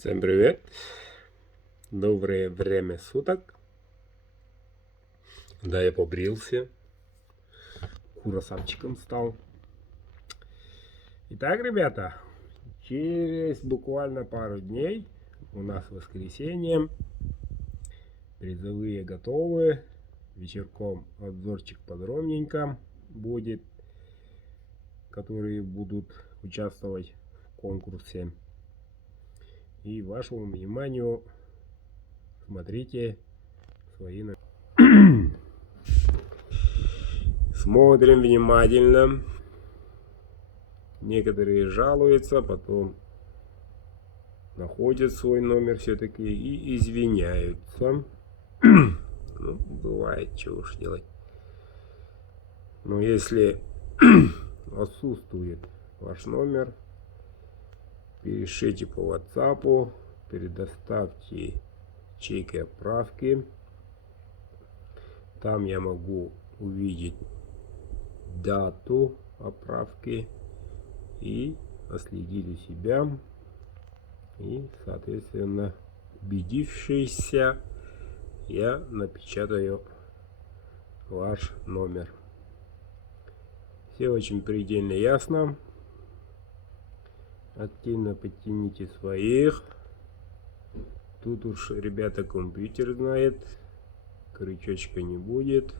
Всем привет! Доброе время суток. Да, я побрился. Красавчиком стал. Итак, ребята, через буквально пару дней у нас воскресенье. Призовые готовы. Вечерком обзорчик подробненько будет, которые будут участвовать в конкурсе. И вашему вниманию смотрите свои смотрим внимательно. Некоторые жалуются, потом находят свой номер все-таки и извиняются. Ну, бывает, чего уж делать. Но если отсутствует ваш номер, пишите по WhatsApp, предоставьте чеки отправки. Там я могу увидеть дату отправки и отследить у себя. И, соответственно, убедившийся, я напечатаю ваш номер. Все очень предельно ясно. Активно подтяните своих. Тут уж, ребята, компьютер знает. Крючочка не будет.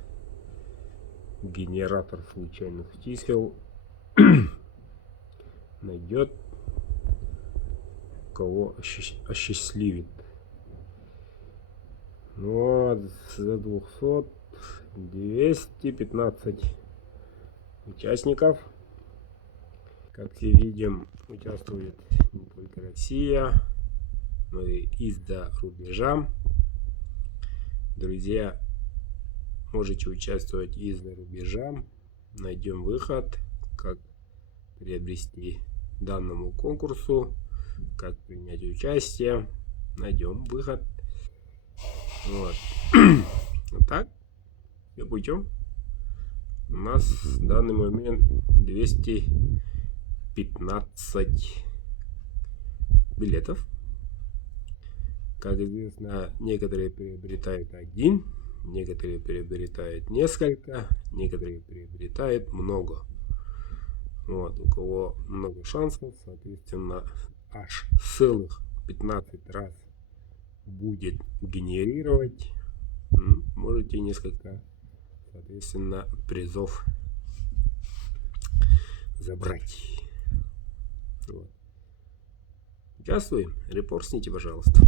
Генератор случайных чисел найдет, кого осчастливит. Ну, за 215 участников. Как все видим, участвует не только Россия, но и из-за рубежа. Друзья, можете участвовать из-за рубежа. Найдем выход, как приобрести данному конкурсу, как принять участие. Найдем выход. Вот. Так, все путем. У нас в данный момент 215 билетов. Как известно, некоторые приобретают один, некоторые приобретают несколько, некоторые приобретают много. Вот, у кого много шансов, соответственно, аж целых 15 раз будет генерировать. Можете несколько, соответственно, призов забрать. Вот. Участвуем, репостните, пожалуйста.